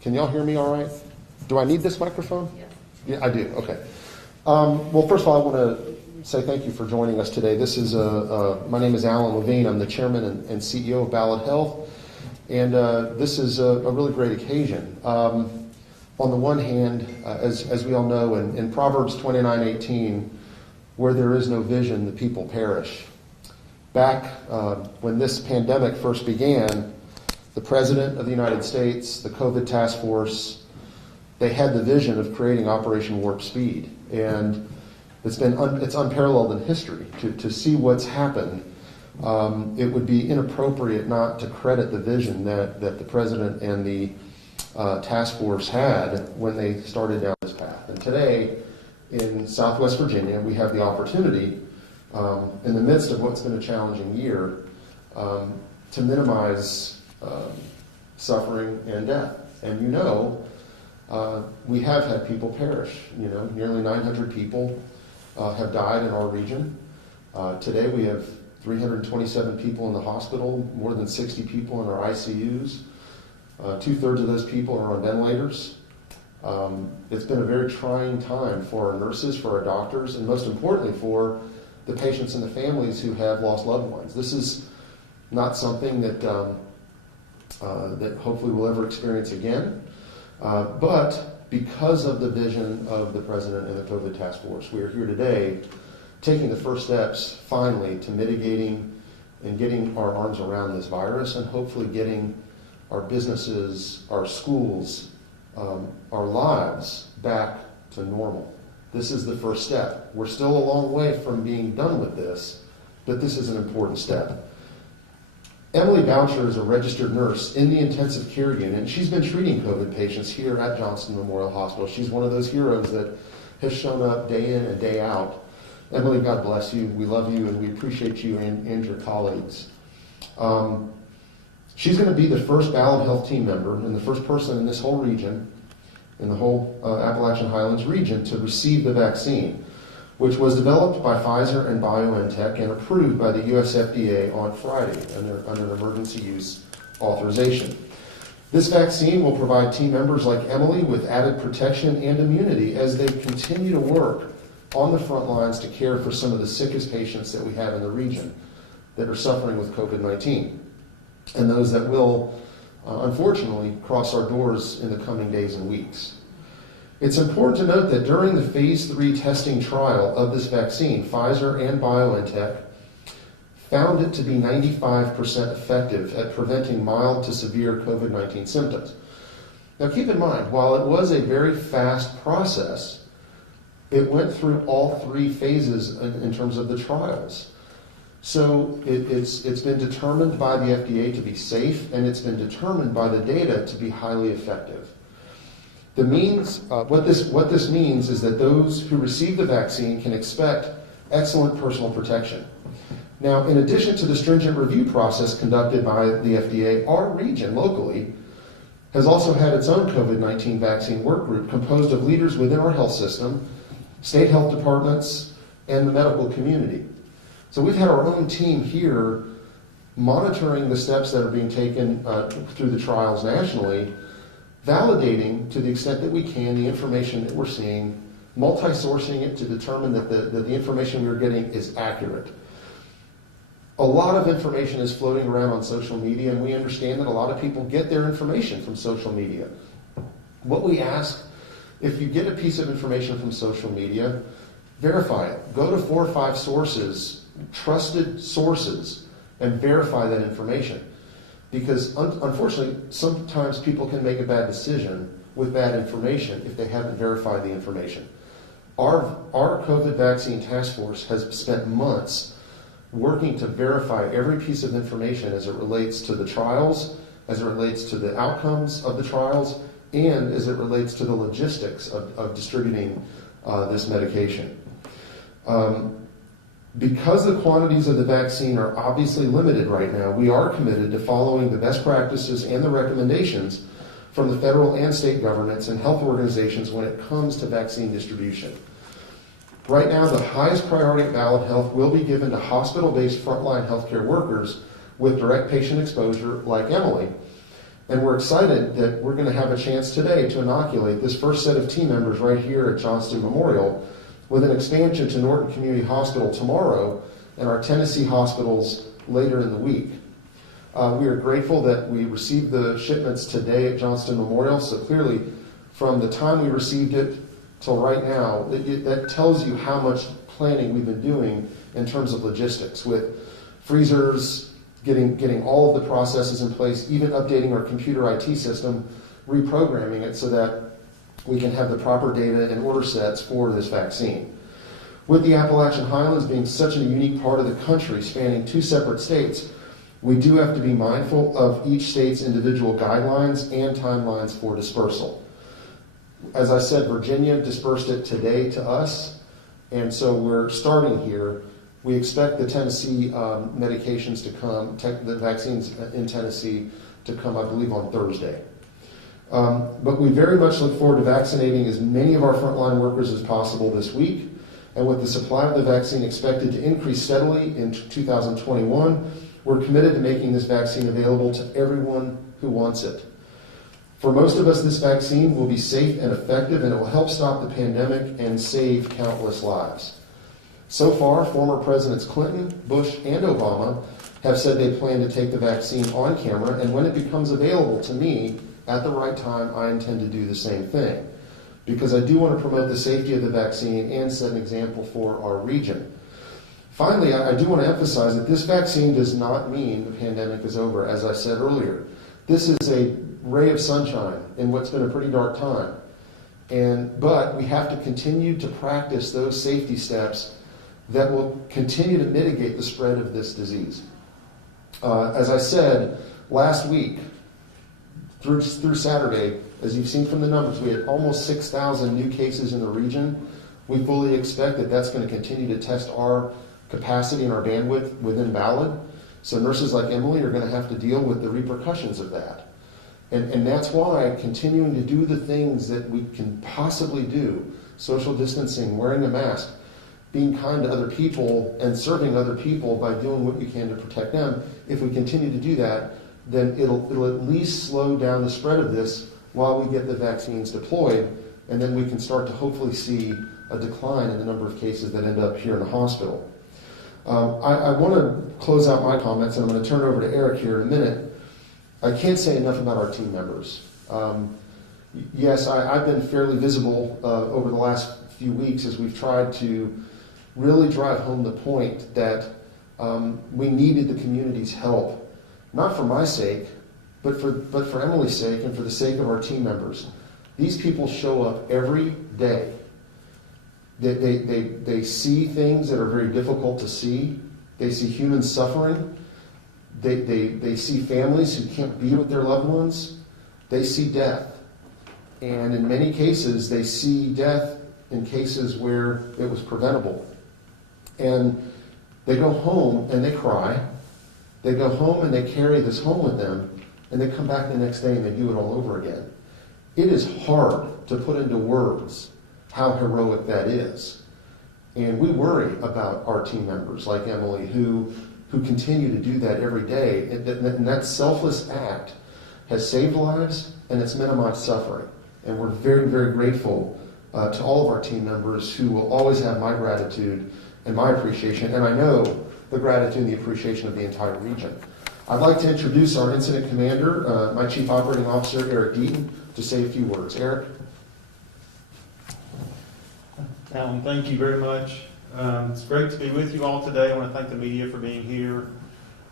Can y'all hear me all right? Do I need this microphone? Yes. Yeah, I do. Okay. Well, first of all, I want to say thank you for joining us today. This is my name is Alan Levine. I'm the chairman and CEO of Ballad Health, and this is a really great occasion. On the one hand, as we all know, in Proverbs 29:18, where there is no vision, the people perish. Back when this pandemic first began, the President of the United States, the COVID task force, they had the vision of creating Operation Warp Speed. And it's unparalleled in history to see what's happened. It would be inappropriate not to credit the vision that the President and the task force had when they started down this path. And today, in Southwest Virginia, we have the opportunity, in the midst of what's been a challenging year, to minimize suffering and death. And we have had people perish. Nearly 900 people have died in our region. Today we have 327 people in the hospital, more than 60 people in our ICUs. 2/3 of those people are on ventilators. It's been a very trying time for our nurses, for our doctors, and most importantly for the patients and the families who have lost loved ones. This is not something that hopefully we'll ever experience again. But because of the vision of the President and the COVID task force, we are here today taking the first steps finally to mitigating and getting our arms around this virus and hopefully getting our businesses, our schools, our lives back to normal. This is the first step. We're still a long way from being done with this, but this is an important step. Emily Boucher is a registered nurse in the intensive care unit. She's been treating COVID patients here at Johnston Memorial Hospital. She's one of those heroes that has shown up day in and day out. Emily, God bless you. We love you and we appreciate you and your colleagues. She's going to be the first Ballad Health team member and the first person in this whole region, in the whole Appalachian Highlands region, to receive the vaccine, which was developed by Pfizer and BioNTech and approved by the US FDA on Friday under an emergency use authorization. This vaccine will provide team members like Emily with added protection and immunity as they continue to work on the front lines to care for some of the sickest patients that we have in the region that are suffering with COVID-19 and those that will, unfortunately, cross our doors in the coming days and weeks. It's important to note that during the phase 3 testing trial of this vaccine, Pfizer and BioNTech found it to be 95% effective at preventing mild to severe COVID-19 symptoms. Now keep in mind, while it was a very fast process, it went through all 3 phases in terms of the trials. So it's been determined by the FDA to be safe, and it's been determined by the data to be highly effective. What this means is that those who receive the vaccine can expect excellent personal protection. Now, in addition to the stringent review process conducted by the FDA, our region locally has also had its own COVID-19 vaccine work group composed of leaders within our health system, state health departments, and the medical community. So we've had our own team here monitoring the steps that are being taken through the trials nationally, validating to the extent that we can the information that we're seeing, multi-sourcing it to determine that the information we're getting is accurate. A lot of information is floating around on social media, and we understand that a lot of people get their information from social media. What we ask, if you get a piece of information from social media, verify it. Go to 4 or 5 sources, trusted sources, and verify that information. Because unfortunately, sometimes people can make a bad decision with bad information if they haven't verified the information. Our COVID vaccine task force has spent months working to verify every piece of information as it relates to the trials, as it relates to the outcomes of the trials, and as it relates to the logistics of distributing this medication. Because the quantities of the vaccine are obviously limited right now, we are committed to following the best practices and the recommendations from the federal and state governments and health organizations when it comes to vaccine distribution. Right now, the highest priority at Ballad Health will be given to hospital-based frontline healthcare workers with direct patient exposure like Emily. And we're excited that we're going to have a chance today to inoculate this first set of team members right here at Johnston Memorial, with an expansion to Norton Community Hospital tomorrow and our Tennessee hospitals later in the week. We are grateful that we received the shipments today at Johnston Memorial, so clearly from the time we received it till right now, that tells you how much planning we've been doing in terms of logistics, with freezers, getting all of the processes in place, even updating our computer IT system, reprogramming it so that we can have the proper data and order sets for this vaccine. With the Appalachian Highlands being such a unique part of the country, spanning 2 separate states, we do have to be mindful of each state's individual guidelines and timelines for dispersal. As I said, Virginia dispersed it today to us, and so we're starting here. We expect the Tennessee medications to come, the vaccines in Tennessee to come, I believe, on Thursday. But we very much look forward to vaccinating as many of our frontline workers as possible this week. And with the supply of the vaccine expected to increase steadily in 2021, we're committed to making this vaccine available to everyone who wants it. For most of us, this vaccine will be safe and effective, and it will help stop the pandemic and save countless lives. So far, former Presidents Clinton, Bush, and Obama have said they plan to take the vaccine on camera, and when it becomes available to me at the right time, I intend to do the same thing, because I do want to promote the safety of the vaccine and set an example for our region. Finally, I do want to emphasize that this vaccine does not mean the pandemic is over, as I said earlier. This is a ray of sunshine in what's been a pretty dark time. But we have to continue to practice those safety steps that will continue to mitigate the spread of this disease. As I said, last week, through Saturday, as you've seen from the numbers, we had almost 6,000 new cases in the region. We fully expect that that's going to continue to test our capacity and our bandwidth within Ballad. So nurses like Emily are going to have to deal with the repercussions of that. And that's why continuing to do the things that we can possibly do, social distancing, wearing a mask, being kind to other people, and serving other people by doing what you can to protect them, if we continue to do that, then it'll at least slow down the spread of this while we get the vaccines deployed, and then we can start to hopefully see a decline in the number of cases that end up here in the hospital. I want to close out my comments, and I'm going to turn it over to Eric here in a minute. I can't say enough about our team members. Yes, I've been fairly visible over the last few weeks as we've tried to really drive home the point that we needed the community's help, not for my sake, but for Emily's sake and for the sake of our team members. These people show up every day. They see things that are very difficult to see. They see human suffering. They see families who can't be with their loved ones. They see death. And in many cases, they see death in cases where it was preventable. And they go home and they cry. They go home and they carry this home with them. And they come back the next day and they do it all over again. It is hard to put into words how heroic that is. And we worry about our team members like Emily who continue to do that every day. And that selfless act has saved lives and it's minimized suffering. And we're very, very grateful to all of our team members who will always have my gratitude and my appreciation, and I know the gratitude and the appreciation of the entire region. I'd like to introduce our incident commander, my Chief Operating Officer, Eric Deaton, to say a few words. Eric? Alan, thank you very much. It's great to be with you all today. I want to thank the media for being here.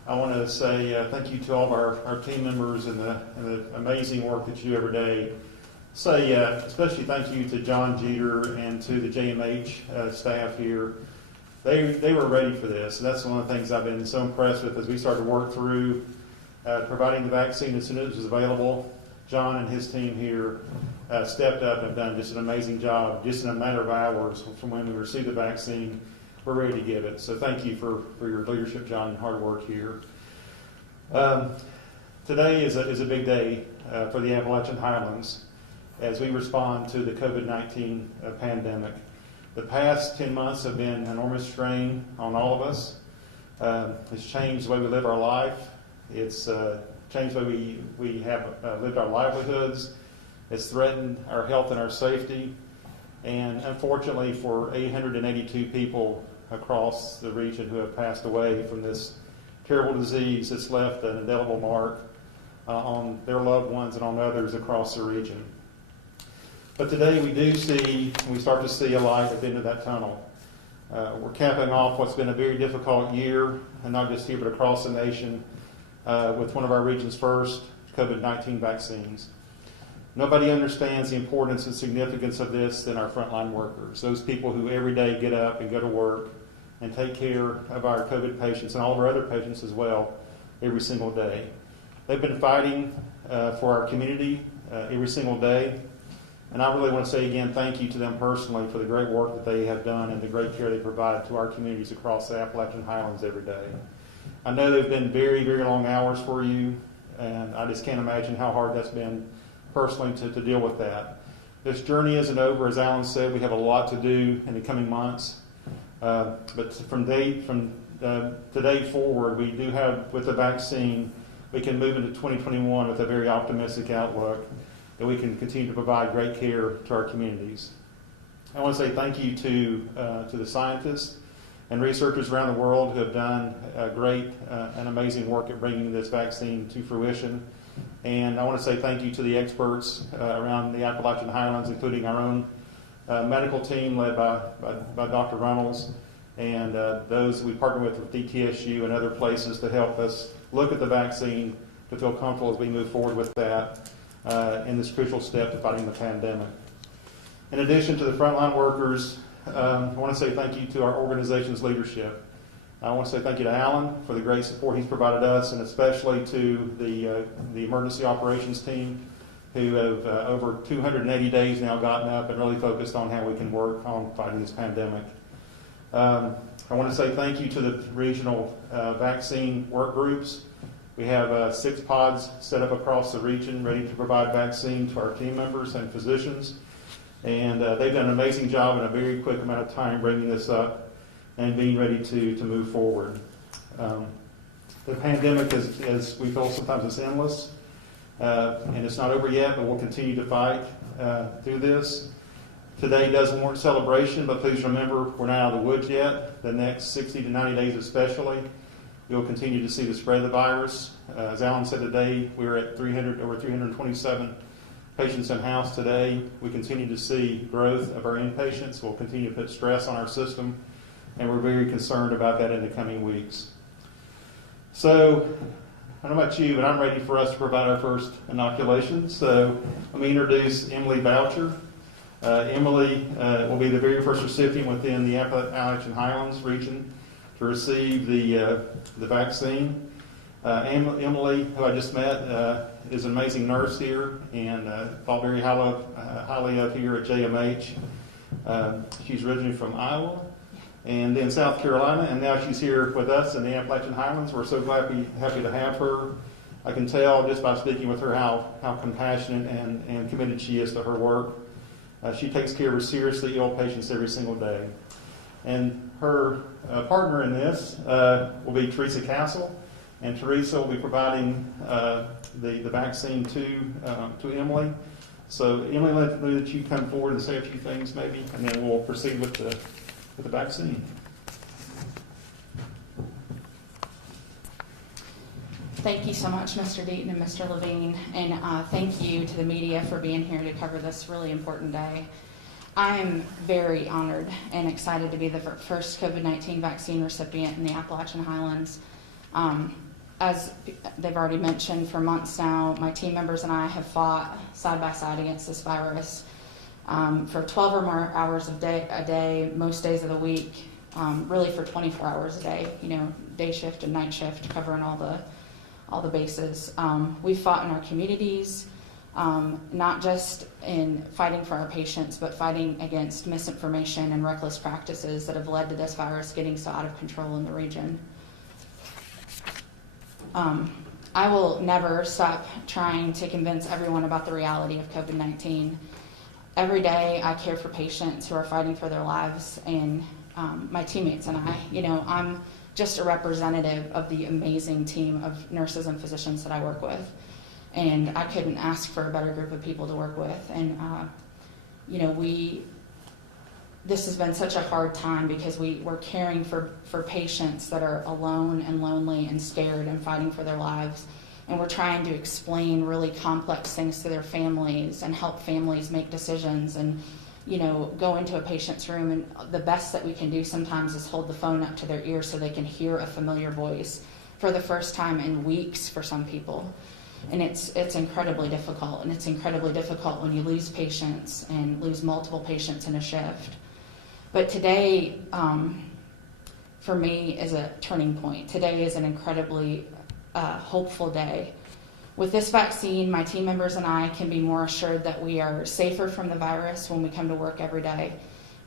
I want to say thank you to all of our team members and the amazing work that you do every day. Say especially thank you to John Jeter and to the JMH staff here. They were ready for this. And that's one of the things I've been so impressed with as we started to work through providing the vaccine as soon as it was available. John and his team here stepped up and have done just an amazing job. Just in a matter of hours from when we received the vaccine, we're ready to give it. So thank you for your leadership, John, and hard work here. Today is a big day for the Appalachian Highlands as we respond to the COVID-19 pandemic. The past 10 months have been an enormous strain on all of us. It's changed the way we live our life. It's changed the way we have lived our livelihoods. It's threatened our health and our safety. And unfortunately, for 882 people across the region who have passed away from this terrible disease, it's left an indelible mark on their loved ones and on others across the region. But today we start to see a light at the end of that tunnel. We're capping off what's been a very difficult year, and not just here but across the nation, with one of our region's first COVID-19 vaccines. Nobody understands the importance and significance of this than our frontline workers, those people who every day get up and go to work and take care of our COVID patients and all of our other patients as well every single day. They've been fighting for our community every single day, and I really want to say again thank you to them personally for the great work that they have done and the great care they provide to our communities across the Appalachian Highlands every day. I know they've been very, very long hours for you, and I just can't imagine how hard that's been personally to deal with that. This journey isn't over. As Alan said, we have a lot to do in the coming months. But from today forward, we do have, with the vaccine, we can move into 2021 with a very optimistic outlook that we can continue to provide great care to our communities. I want to say thank you to the scientists and researchers around the world who have done great and amazing work at bringing this vaccine to fruition. And I want to say thank you to the experts around the Appalachian Highlands, including our own medical team led by Dr. Reynolds, and those we partner with DTSU and other places to help us look at the vaccine to feel comfortable as we move forward with that in this crucial step to fighting the pandemic. In addition to the frontline workers, I want to say thank you to our organization's leadership. I want to say thank you to Alan for the great support he's provided us, and especially to the emergency operations team who have over 280 days now gotten up and really focused on how we can work on fighting this pandemic. I want to say thank you to the regional vaccine work groups. We have 6 pods set up across the region ready to provide vaccine to our team members and physicians, and they've done an amazing job in a very quick amount of time bringing this up and being ready to move forward. The pandemic, as we feel sometimes, it's endless, and it's not over yet, but we'll continue to fight through this. Today does warrant celebration, but please remember, we're not out of the woods yet. The next 60 to 90 days especially, you'll continue to see the spread of the virus. As Alan said today, we're at over 327 patients in-house today. We continue to see growth of our inpatients. We'll continue to put stress on our system, and we're very concerned about that in the coming weeks. So, I don't know about you, but I'm ready for us to provide our first inoculation. So, let me introduce Emily Boucher. Emily will be the very first recipient within the Appalachian Highlands region to receive the vaccine. Emily, who I just met, is an amazing nurse here and thought very highly of here at JMH. She's originally from Iowa and then South Carolina, and now she's here with us in the Appalachian Highlands. We're so happy to have her. I can tell just by speaking with her how compassionate and committed she is to her work. She takes care of seriously ill patients every single day. And her partner in this will be Teresa Castle, and Teresa will be providing the vaccine to Emily. So Emily, let you come forward and say a few things maybe, and then we'll proceed with the vaccine. Thank you so much, Mr. Deaton and Mr. Levine, and thank you to the media for being here to cover this really important day. I am very honored and excited to be the first COVID-19 vaccine recipient in the Appalachian Highlands. As they've already mentioned, for months now, my team members and I have fought side by side against this virus for 12 or more hours a day, most days of the week, really for 24 hours a day, day shift and night shift, covering all the bases. We've fought in our communities, not just in fighting for our patients, but fighting against misinformation and reckless practices that have led to this virus getting so out of control in the region. I will never stop trying to convince everyone about the reality of COVID-19. Every day I care for patients who are fighting for their lives, and my teammates and I'm just a representative of the amazing team of nurses and physicians that I work with. And I couldn't ask for a better group of people to work with. And, this has been such a hard time because we're caring for patients that are alone and lonely and scared and fighting for their lives. And we're trying to explain really complex things to their families and help families make decisions and, go into a patient's room. And the best that we can do sometimes is hold the phone up to their ear so they can hear a familiar voice for the first time in weeks for some people. And it's incredibly difficult. And it's incredibly difficult when you lose patients and lose multiple patients in a shift. But today, for me, is a turning point. Today is an incredibly hopeful day. With this vaccine, my team members and I can be more assured that we are safer from the virus when we come to work every day.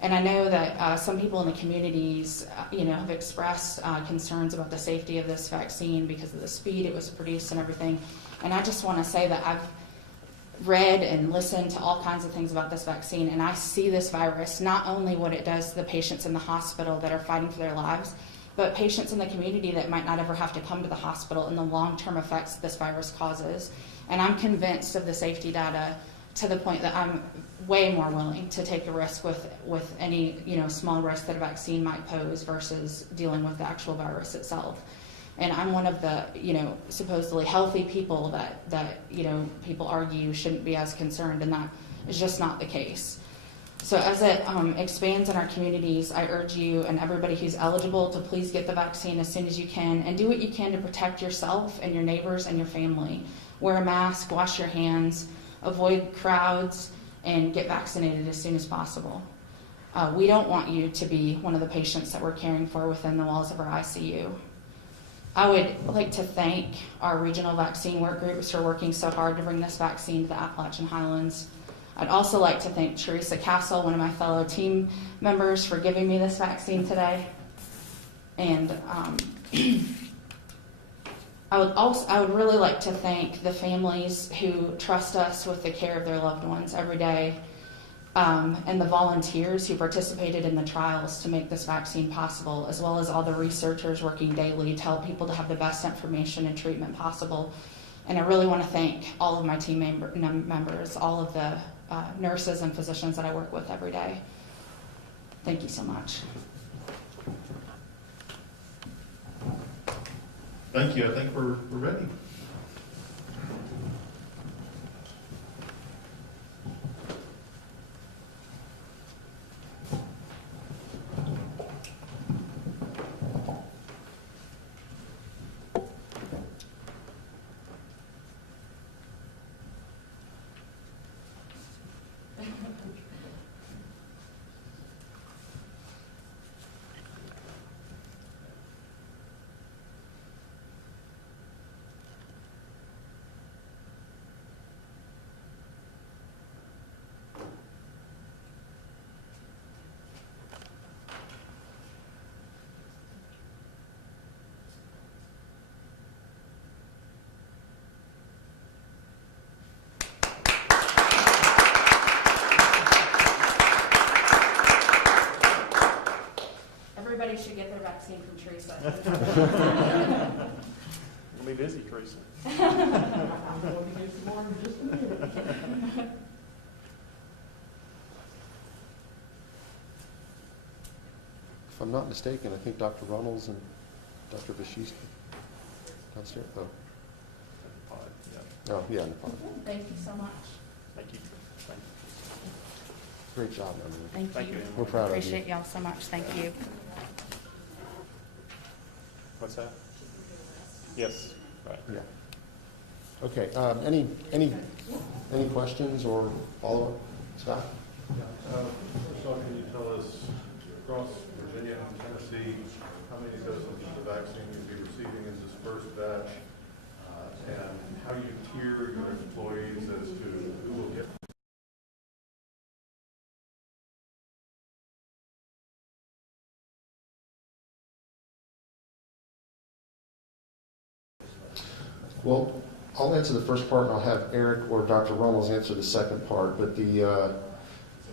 And I know that some people in the communities, have expressed concerns about the safety of this vaccine because of the speed it was produced and everything. And I just want to say that I've read and listened to all kinds of things about this vaccine, and I see this virus, not only what it does to the patients in the hospital that are fighting for their lives, but patients in the community that might not ever have to come to the hospital and the long-term effects this virus causes. And I'm convinced of the safety data to the point that I'm way more willing to take a risk with any small risk that a vaccine might pose versus dealing with the actual virus itself. And I'm one of the, supposedly healthy people that people argue shouldn't be as concerned, and that is just not the case. So as it expands in our communities, I urge you and everybody who's eligible to please get the vaccine as soon as you can, and do what you can to protect yourself and your neighbors and your family. Wear a mask, wash your hands, avoid crowds, and get vaccinated as soon as possible. We don't want you to be one of the patients that we're caring for within the walls of our ICU. I would like to thank our regional vaccine work groups for working so hard to bring this vaccine to the Appalachian Highlands. I'd also like to thank Teresa Castle, one of my fellow team members, for giving me this vaccine today. And I would really like to thank the families who trust us with the care of their loved ones every day, and the volunteers who participated in the trials to make this vaccine possible, as well as all the researchers working daily to help people to have the best information and treatment possible. And I really want to thank all of my team members, all of the nurses and physicians that I work with every day. Thank you so much. Thank you. I think we're ready. Everybody should get their vaccine from Teresa. We'll be busy, Teresa. I'm going to get some more in just a minute. If I'm not mistaken, I think Dr. Reynolds and Dr. Bashis downstairs. Oh, yeah, in the pod. Thank you so much. Thank you. Thank you. Great job, Emily. Thank you. We're proud of you. Appreciate y'all so much. Thank you. What's that? Yes. Right. Yeah. Okay. Any questions or follow-up, Scott? First off, can you tell us, across Virginia and Tennessee, how many doses of the vaccine you'll be receiving in this first batch, and how you tier your employees as to who will get? Well, I'll answer the first part, and I'll have Eric or Dr. Reynolds answer the second part. But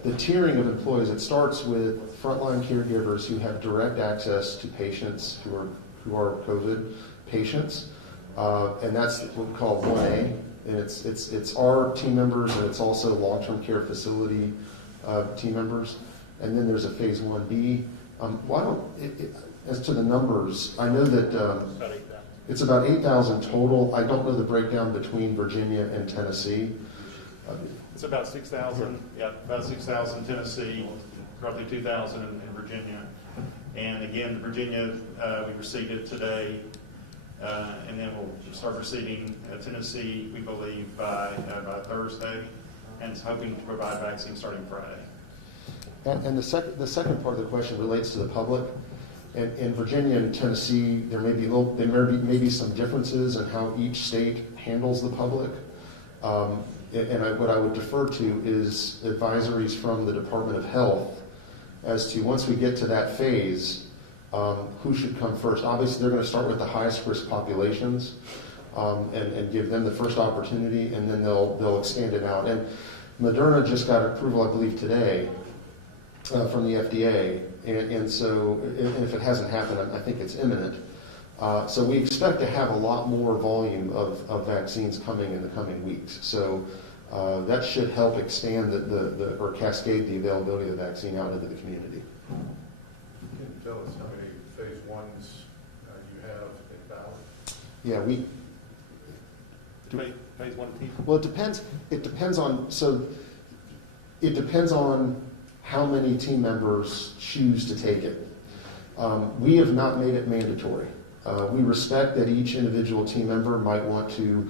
the tiering of employees, it starts with frontline caregivers who have direct access to patients who are COVID patients, and that's what we call 1A. And it's our team members, and it's also long-term care facility team members. And then there's a phase 1B. As to the numbers, I know that it's about 8,000 total. I don't know the breakdown between Virginia and Tennessee. It's about 6,000, about 6,000 in Tennessee, roughly 2,000 in Virginia. And again, Virginia, we received it today, and then we'll start receiving Tennessee, we believe, by Thursday, and it's hoping to provide vaccines starting Friday. And the second part of the question relates to the public. And in Virginia and Tennessee, there may be some differences in how each state handles the public. What I would defer to is advisories from the Department of Health as to, once we get to that phase, who should come first. Obviously, they're going to start with the highest risk populations and give them the first opportunity, and then they'll expand it out. And Moderna just got approval, I believe, today from the FDA, and so if it hasn't happened, I think it's imminent. So we expect to have a lot more volume of vaccines coming in the coming weeks. So that should help expand or cascade the availability of the vaccine out into the community. Can you tell us how many phase 1s you have at Ballad? Yeah, Phase 1T? well, it depends on how many team members choose to take it. We have not made it mandatory. We respect that each individual team member might want to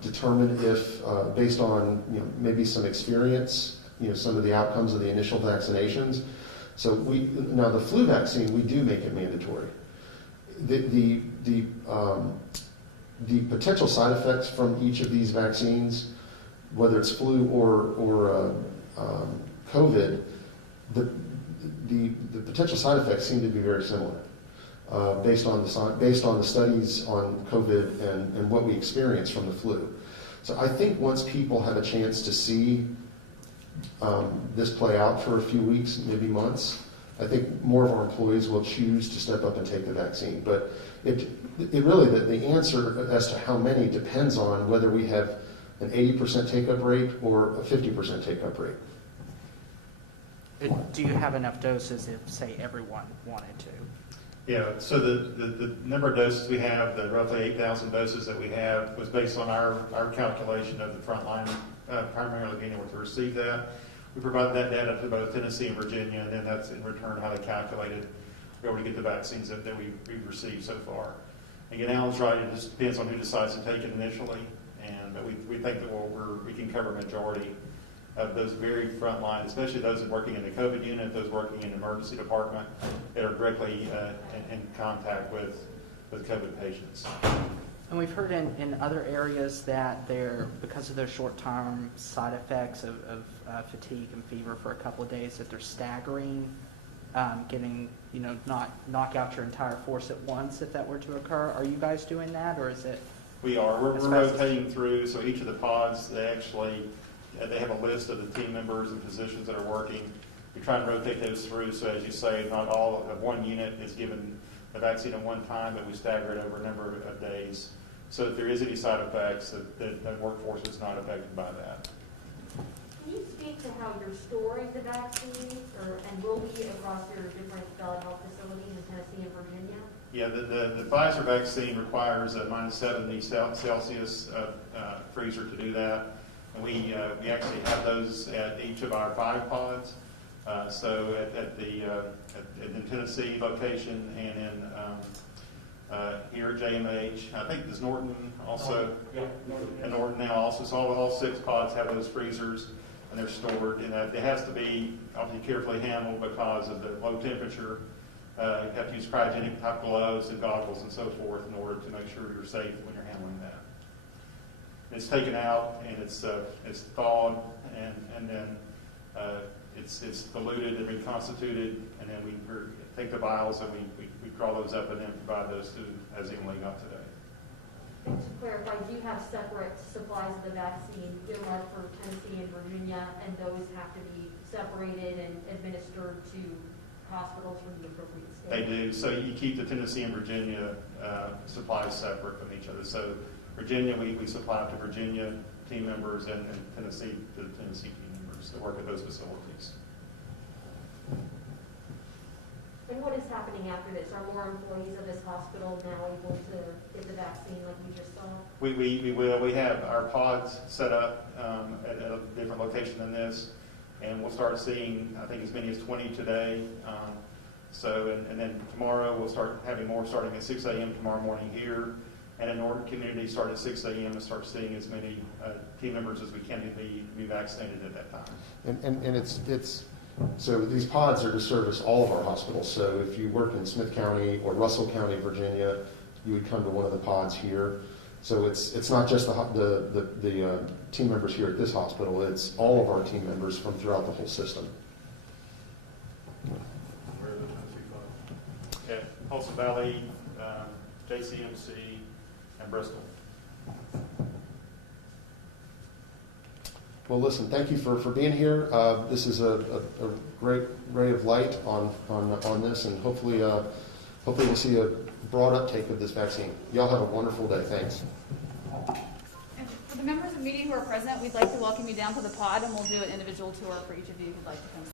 determine if, based on maybe some experience, some of the outcomes of the initial vaccinations. So now the flu vaccine, we do make it mandatory. The potential side effects from each of these vaccines, whether it's flu or COVID, the potential side effects seem to be very similar. Based on the studies on COVID and what we experience from the flu. So I think once people have a chance to see this play out for a few weeks, maybe months, I think more of our employees will choose to step up and take the vaccine. But it really, the answer as to how many depends on whether we have an 80% take-up rate or a 50% take-up rate. Do you have enough doses if, say, everyone wanted to? Yeah, so the number of doses we have, the roughly 8,000 doses that we have, was based on our calculation of the frontline, primarily being able to receive that. We provided that data to both Tennessee and Virginia, and then that's in return how they calculated we were able to get the vaccines that we've received so far. Again, Alan's right, it just depends on who decides to take it initially, but we think that we can cover a majority of those very front lines, especially those working in the COVID unit, those working in the emergency department that are directly in contact with COVID patients. And we've heard in other areas that because of those short-term side effects of fatigue and fever for a couple of days, that they're staggering, not knock out your entire force at once if that were to occur. Are you guys doing that, or is it? We are. We're rotating through, so each of the pods, they have a list of the team members and physicians that are working. We try and rotate those through, so as you say, not all of one unit is given the vaccine at one time, but we stagger it over a number of days. So if there is any side effects, the workforce is not affected by that. Can you speak to how you're storing the vaccine, and will be across your different Ballad Health facilities in Tennessee and Virginia? Yeah, the Pfizer vaccine requires a minus 70 Celsius freezer to do that. And we actually have those at each of our 5 pods. So at the Tennessee location and in here at JMH, I think there's Norton also, and Norton now also. So all 6 pods have those freezers, and they're stored. And it has to be obviously carefully handled because of the low temperature. You have to use cryogenic type gloves and goggles and so forth in order to make sure you're safe when you're handling that. It's taken out and it's thawed and then it's diluted and reconstituted, and then we take the vials and we draw those up and then provide those to, as Emily got today. And to clarify, do you have separate supplies of the vaccine earmarked for Tennessee and Virginia, and those have to be separated and administered to hospitals from the appropriate They state. do. So you keep the Tennessee and Virginia supplies separate from each other. So Virginia, we supply to Virginia team members, and Tennessee to the Tennessee team members that work at those facilities. And what is happening after this? Are more employees of this hospital now able to get the vaccine like you just saw? We will. We have our pods set up at a different location than this, and we'll start seeing, I think, as many as 20 today. And then tomorrow we'll start having more starting at 6 a.m. tomorrow morning here, and in Norton Community start at 6 a.m. and start seeing as many team members as we can be vaccinated at that time. And it's so these pods are to service all of our hospitals. So if you work in Smith County or Russell County, Virginia, you would come to one of the pods here. So it's not just the team members here at this hospital. It's all of our team members from throughout the whole system. Where are the Tennessee pods? At Folsom Valley, JCMC, and Bristol. Well, listen, thank you for being here. This is a great ray of light on this, and hopefully we'll see a broad uptake of this vaccine. Y'all have a wonderful day. Thanks. And for the members of the media who are present, we'd like to welcome you down to the pod, and we'll do an individual tour for each of you who'd like to come.